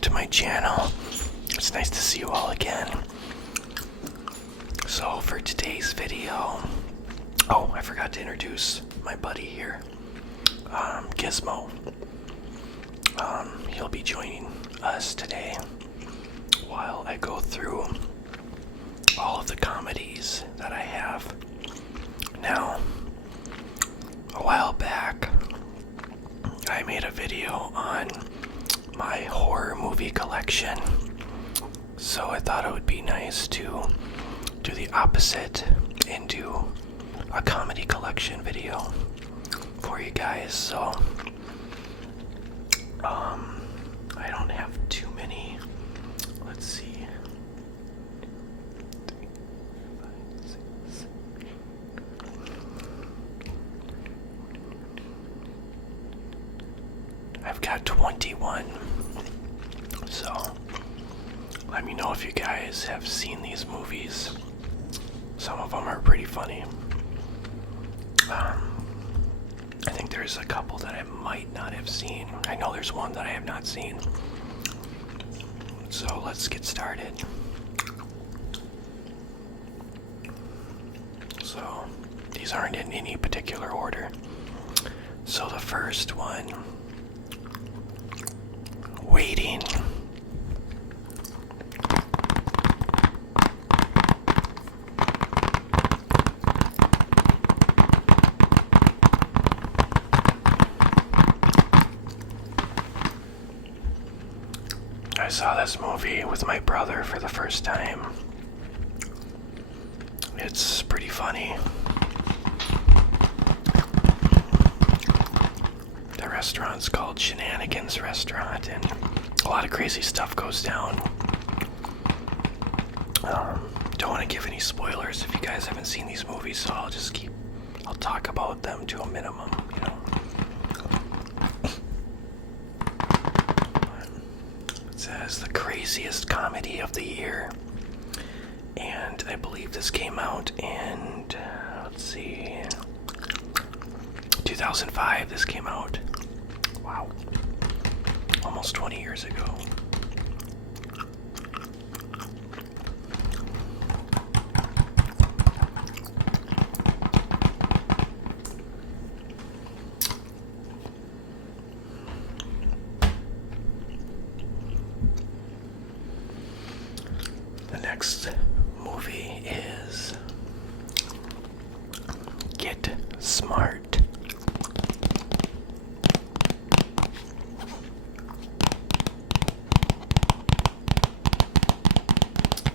back to my channel. It's nice to see you all again. So for today's video, I forgot to introduce my buddy here, Gizmo. He'll be joining us today while I go through all of the comedies that I have. Now, a while back, I made a video on my horror movie collection, so I thought it would be nice to do the opposite and do a comedy collection video for you guys. So I don't have too many. Let's see. I've got 21. So let me know if you guys have seen these movies. Some of them are pretty funny. I think there's a couple that I might not have seen. I know there's one that I have not seen. So let's get started. So these aren't in any particular order. So the first one, Waiting. I saw this movie with my brother for the first time. It's pretty funny. The restaurant's called Shenanigans Restaurant, and a lot of crazy stuff goes down. Don't want to give any spoilers if you guys haven't seen these movies, so I'll talk about them to a minimum, you know. It says the craziest comedy of the year, and I believe this came out in, 2005 this came out. Wow. Almost 20 years ago. The next movie is Get Smart.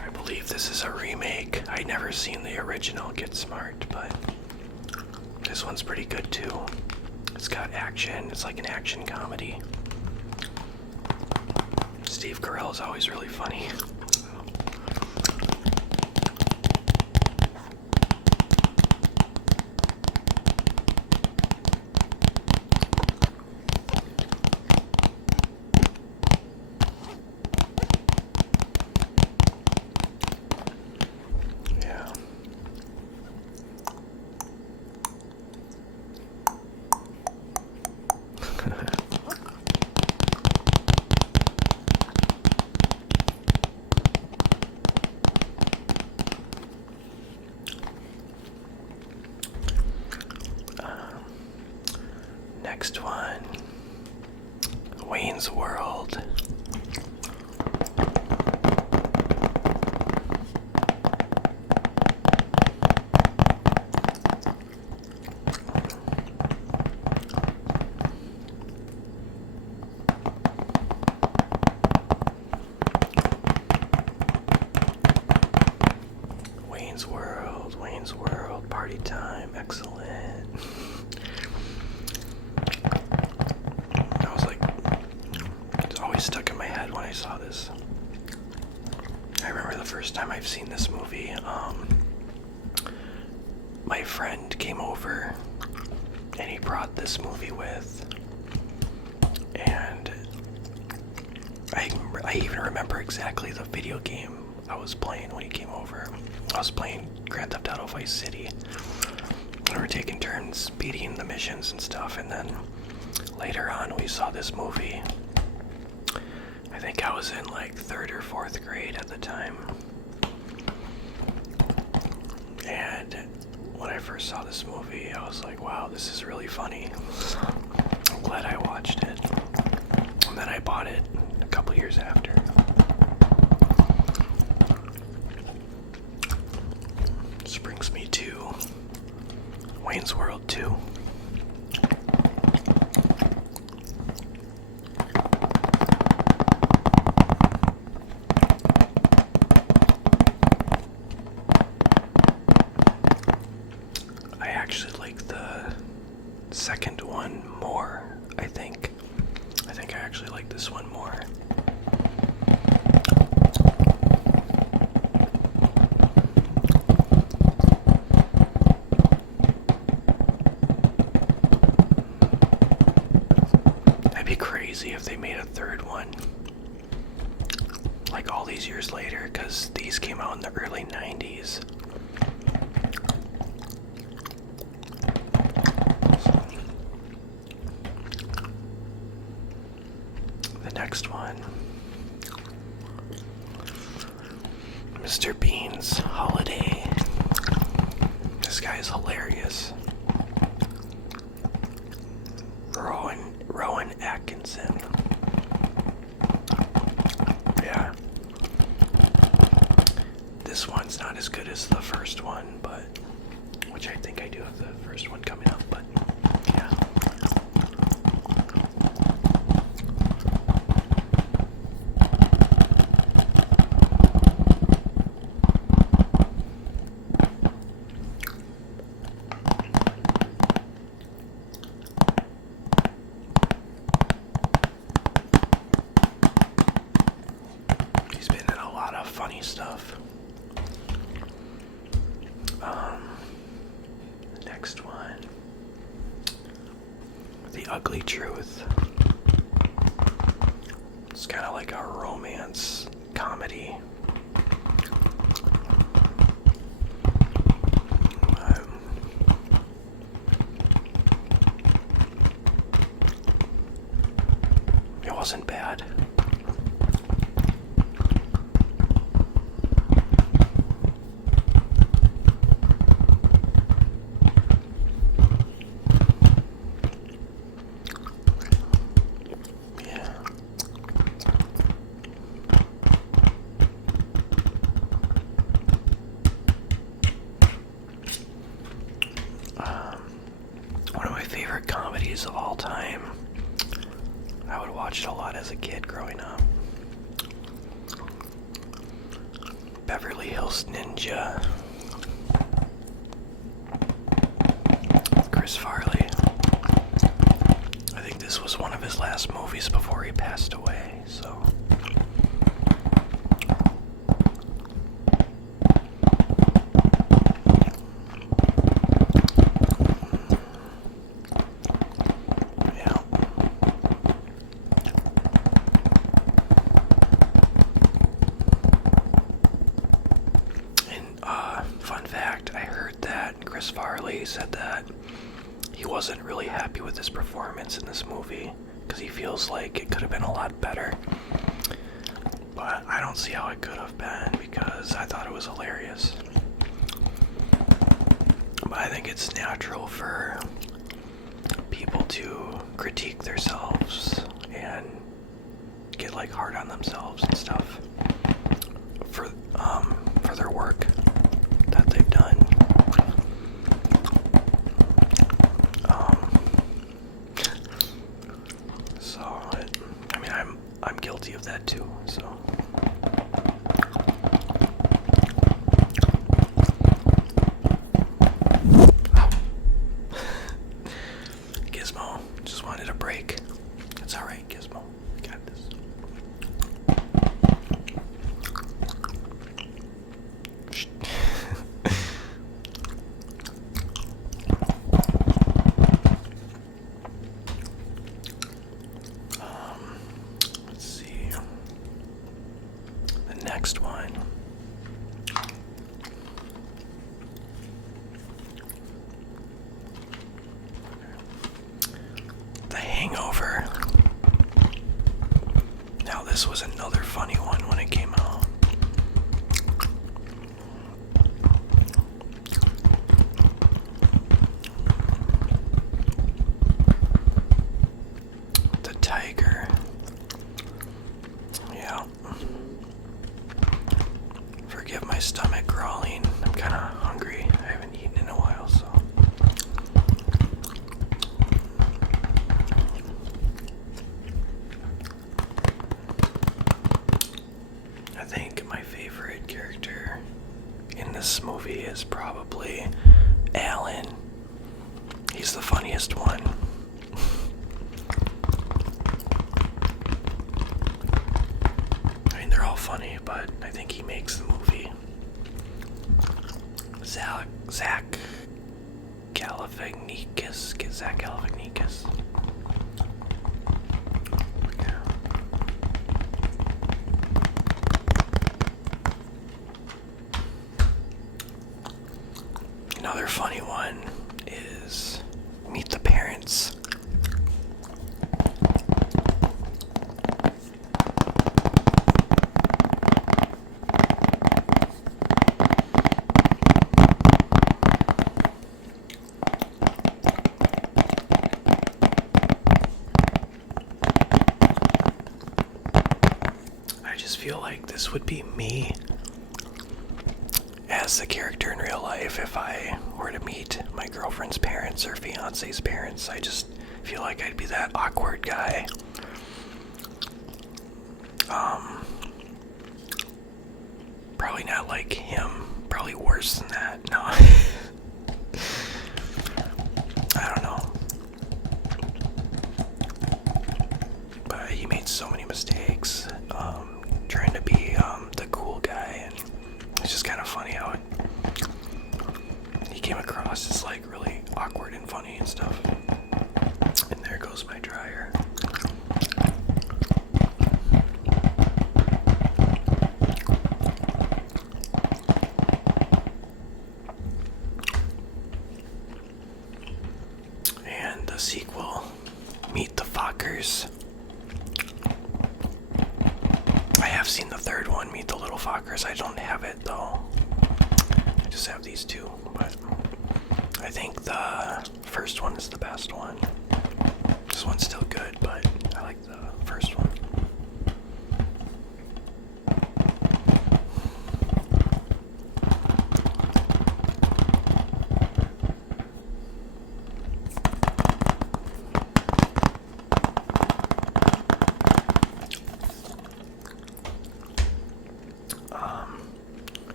I believe this is a remake. I'd never seen the original Get Smart, but this one's pretty good too. It's got action. It's like an action comedy. Steve Carell is always really funny. Next one, Wayne's World. Wayne's World, party time, excellent. It's always stuck in my head when I saw this. I remember the first time I've seen this movie, my friend came over and he brought this movie with, and I even remember exactly the video game I was playing when he came over. I was playing Grand Theft Auto Vice City. We were taking turns beating the missions and stuff, and then later on we saw this movie. I think I was in like 3rd or 4th grade at the time. And when I first saw this movie, I was like, wow, this is really funny. I'm glad I watched it. And then I bought it a couple years after. This brings me to Wayne's World 2. I actually like the second one more, I think. I think I actually like this one more. That'd be crazy if they made a 3rd one. Like all these years later, because these came out in the early 90s. The next one, Mr. Bean's Holiday. This guy is hilarious. Rowan Atkinson. Yeah. This one's not as good as the first one, but which I think I do have the first one coming up, but yeah. He's been in a lot of funny stuff. The next one, The Ugly Truth. It's kind of like a romance comedy. It wasn't bad. One of my favorite comedies of all time. I would watch it a lot as a kid growing up. Beverly Hills Ninja. Chris Farley. I think this was one of his last movies before he passed away, so. Fun fact, I heard that Chris Farley said that he wasn't really happy with his performance in this movie because he feels like it could have been a lot better. But I don't see how it could have been because I thought it was hilarious. But I think it's natural for people to critique themselves and get like hard on themselves and stuff for their work that they've done. I'm guilty of that too, so. Oh. Gizmo just wanted a break. It's alright, Gizmo. Got this. Next one. The Hangover. this was another funny one when it came out. The tiger. Yeah. Forgive my stomach growling. I'm kind of hungry. I haven't eaten in a while, so. I think my favorite character in this movie is probably Alan. He's the funniest one. I mean, they're all funny, but I think he makes the movie. Zach Galifianakis. Zach Galifianakis. Yeah. Another funny one is Meet the Parents. I just feel like this would be me as the character in real life if I were to meet my girlfriend's parents or fiance's parents. I just feel like I'd be that awkward guy. Probably not like him. Probably worse than that. No. I don't know. But he made so many mistakes. Trying to be the cool guy, and it's just kind of funny how he came across as like really awkward and funny and stuff. And there goes my dryer. And the sequel, Meet the Fockers. I have seen the third one, Meet the Little Fockers. I don't have it though. I just have these two, but I think the first one is the best one. This one's still good, but I like the first one.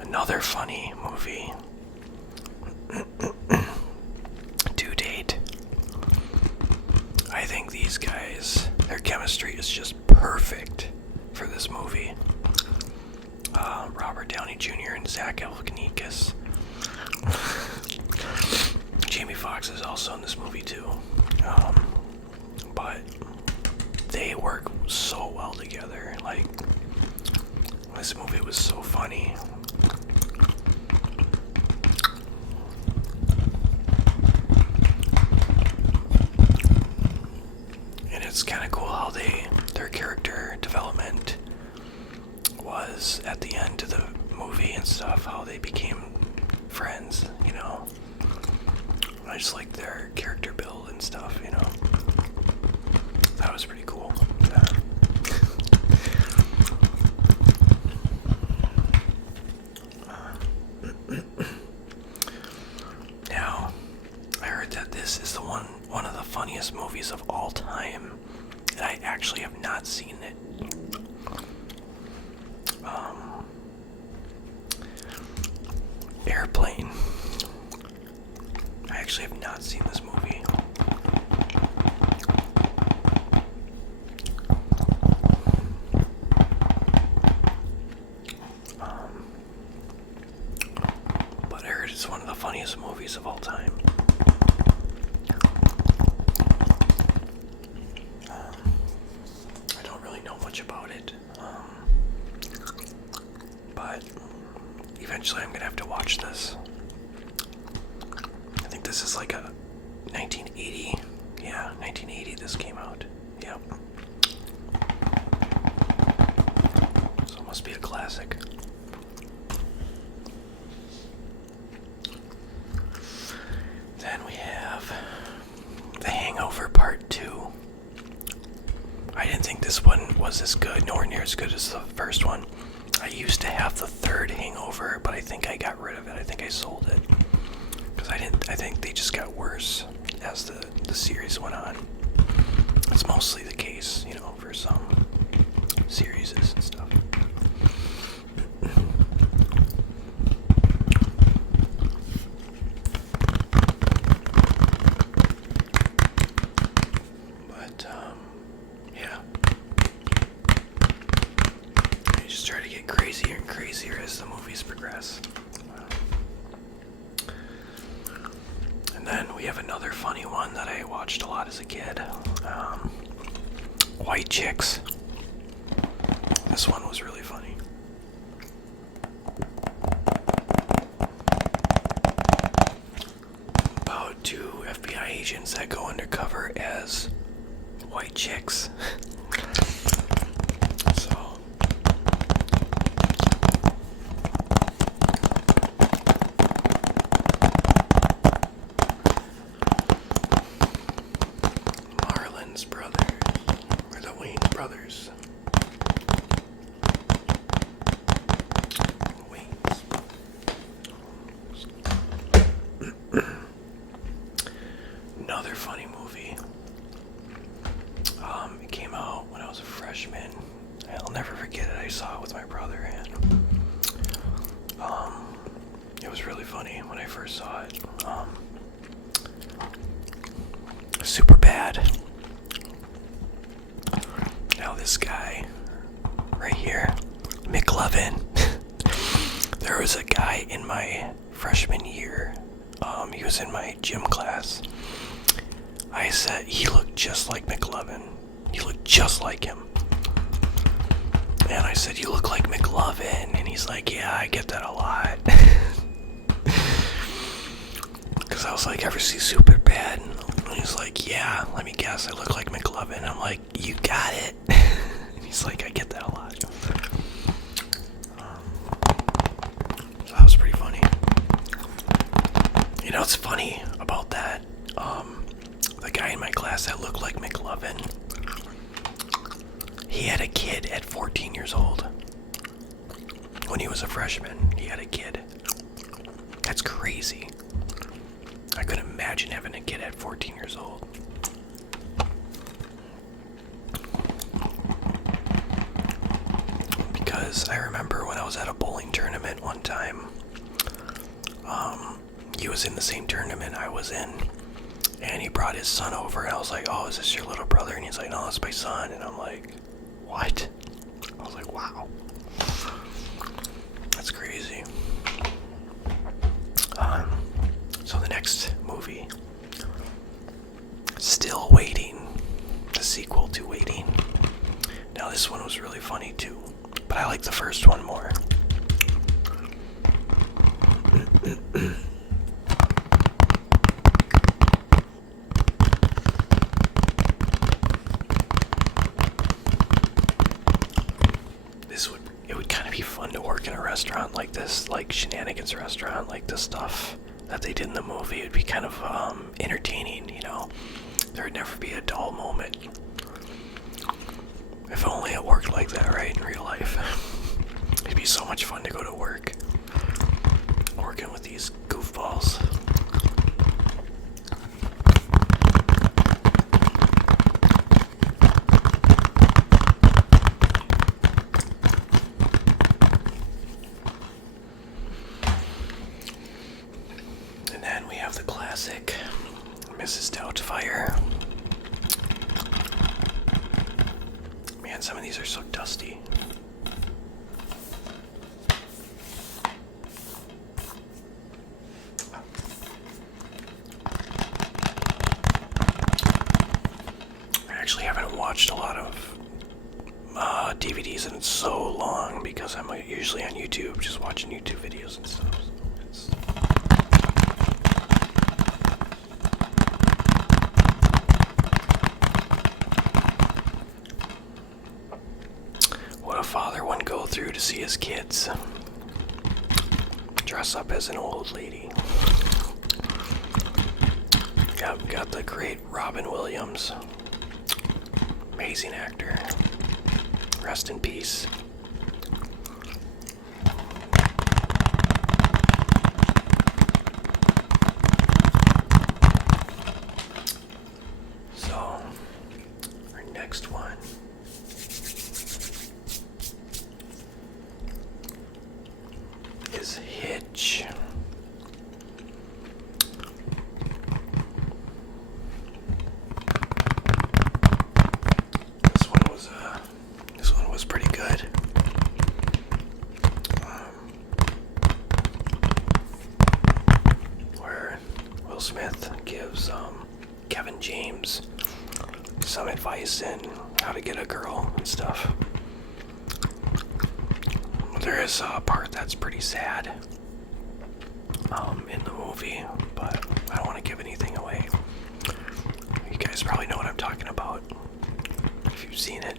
Another funny movie, Due Date. I think these guys, their chemistry is just perfect for this movie. Robert Downey Jr. and Zach Galifianakis. Jamie Foxx is also in this movie too. But they work so well together. Like, this movie was so funny. And it's kind of cool how their character development was at the end of the movie and stuff, how they became friends, you know. I just like their character build and stuff, you know. That was pretty cool. Yeah. Now, I heard that this is one of the funniest movies of all time, and I actually have not seen it. Airplane. I actually have not seen this movie. But I heard it's one of the funniest movies of all time. I don't really know much about it. But eventually I'm gonna have to watch this. I think this is like a 1980. Yeah, 1980 this came out. Yep. must be a classic. Then we have The Hangover Part 2. I didn't think this one was as good, nowhere near as good as the first one. I used to have the third Hangover, but I think I got rid of it. I think I sold it. Because I think they just got worse as the series went on. It's mostly the case, for some series and stuff. But, yeah. They just try to get crazier and crazier as the movies progress. And then we have another funny one that I watched a lot as a kid. White Chicks. This one was really funny. About two FBI agents that go undercover as white chicks. So Marlon's brothers, or the Wayans brothers. Another funny movie. It came out when I was a freshman. I'll never forget it. I saw it with my brother, and it was really funny when I first saw it. Super bad. Now this guy right here, McLovin. There was a guy in my freshman year. He was in my gym class. I said he looked just like McLovin. He looked just like him. And I said, "You look like McLovin." And he's like, "Yeah, I get that a lot." Because I was like, "Ever see Superbad?" And he's like, "Yeah, let me guess, I look like McLovin." I'm like, "You got it." And he's like, "I get that a lot." So that was pretty funny. You know what's funny about that? The guy in my class that looked like McLovin, he had a kid at 14 years old. When he was a freshman, he had a kid. That's crazy. I couldn't imagine having a kid at 14 years old. Because I remember when I was at a bowling tournament one time, he was in the same tournament I was in, and he brought his son over, and I was like, "Oh, is this your little brother?" And he's like, "No, it's my son." And I'm like, "What?" I was like, "Wow, that's crazy." So the next movie, Still Waiting, the sequel to Waiting. Now this one was really funny too, but I like the first one more. It would kind of be fun to work in a restaurant like this, like Shenanigans restaurant, like the stuff that they did in the movie. It would be kind of entertaining, There would never be a dull moment. If only it worked like that, right, in real life. It'd be so much fun to go to work, working with these goofballs. And then we have the classic Mrs. Doubtfire. Man, some of these are so dusty. I actually haven't watched a lot of DVDs in so long because I'm usually on YouTube, just watching YouTube videos and stuff. So What a Father Wouldn't Go through to see his kids dress up as an old lady. Yeah, we got the great Robin Williams. Amazing actor. Rest in peace. So, our next one is Hitch. This one was pretty good. Where Will Smith gives Kevin James some advice in how to get a girl and stuff. There is a part that's pretty sad in the movie, but I don't want to give anything away. You guys probably know what I'm talking about if you've seen it.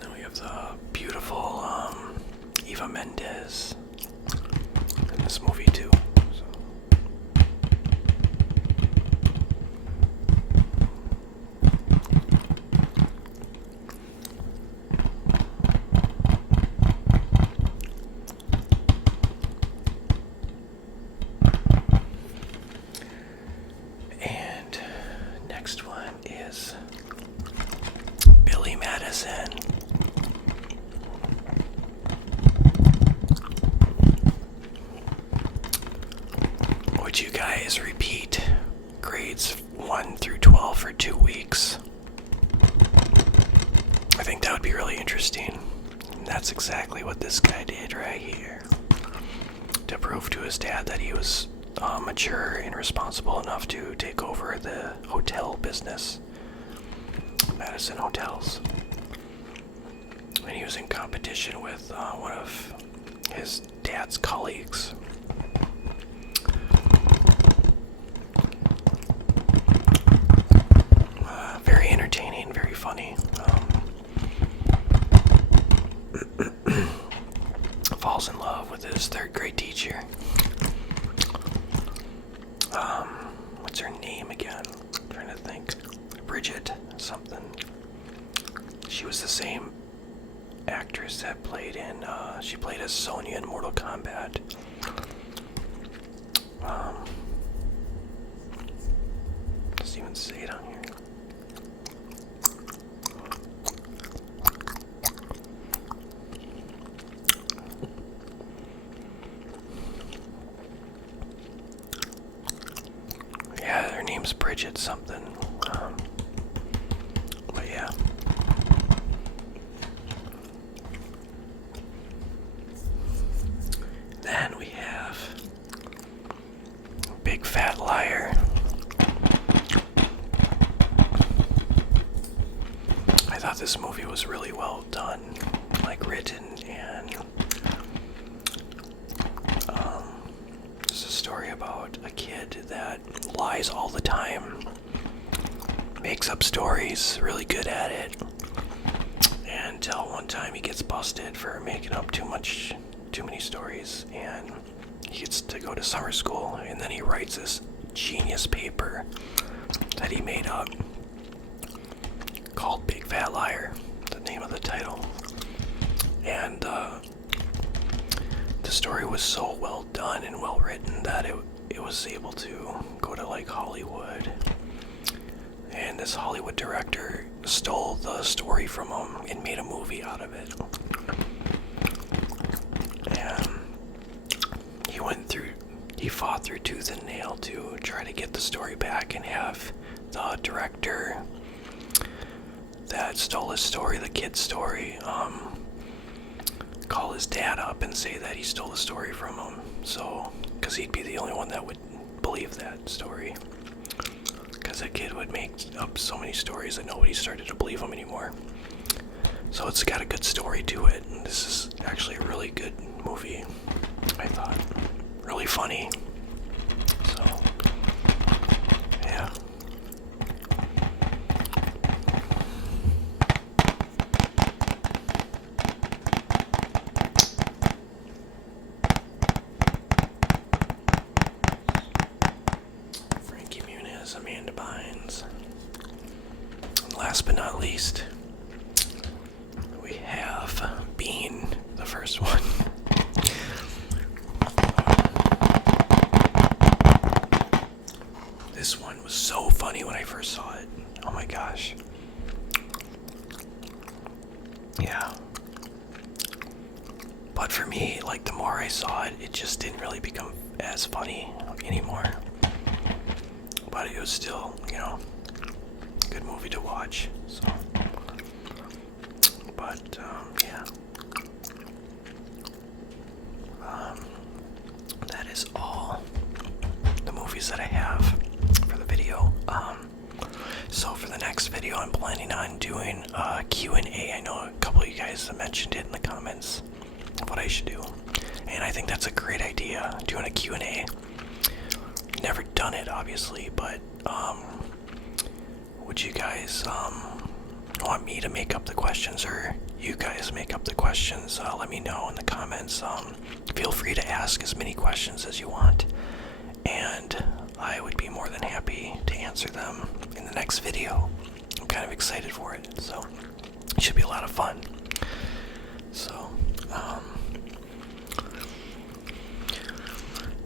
Then we have the beautiful Eva Mendes in this movie too. And next one is Billy Madison. Would you guys repeat grades 1 through 12 for 2 weeks? I think that would be really interesting. And that's exactly what this guy did right here. To prove to his dad that he was mature and responsible enough to take over the hotel business, Madison Hotels. And he was in competition with one of his dad's colleagues. Very entertaining, very funny. Falls in love with his third grade teacher. What's her name again? I'm trying to think. Bridget something. She was the same actress that played in, she played as Sonya in Mortal Kombat. Doesn't even say it on here. Yeah, her name's Bridget something. But yeah. Then we have Big Fat Liar. I thought this movie was really well done, like written, and it's a story about a kid that lies all the time, makes up stories, really good at it, until one time he gets busted for making up too many stories, and he gets to go to summer school, and then he writes this genius paper that he made up called Big Fat Liar, the name of the title. And the story was so well done and well written that it was able to go to like Hollywood, and this Hollywood director stole the story from him and made a movie out of it. And he fought through tooth and nail to try to get the story back and have the director that stole his story, the kid's story, call his dad up and say that he stole the story from him. So, because he'd be the only one that would believe that story. Because that kid would make up so many stories that nobody started to believe him anymore. So it's got a good story to it. And this is actually a really good movie, I thought. Really funny. So, Amanda Bynes. And last but not least, we have Bean, the first one. This one was so funny when I first saw it. Oh my gosh. Yeah. But for me, like, the more I saw it, it just didn't really become as funny anymore. But it was still, you know, a good movie to watch. So, but yeah. That is all the movies that I have for the video. So for the next video, I'm planning on doing a Q&A. I know a couple of you guys mentioned it in the comments of what I should do, and I think that's a great idea, doing a Q&A. Never done it, obviously, but would you guys want me to make up the questions, or you guys make up the questions? Let me know in the comments. Feel free to ask as many questions as you want, and I would be more than happy to answer them in the next video. I'm kind of excited for it, so it should be a lot of fun. So,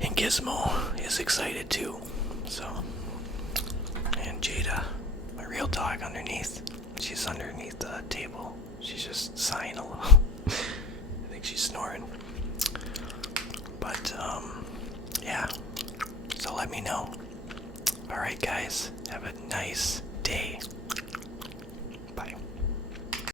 and Gizmo is excited too. So, and Jada, my real dog, underneath. She's underneath the table. She's just sighing a little. I think she's snoring. But, yeah. So let me know. Alright guys, have a nice day.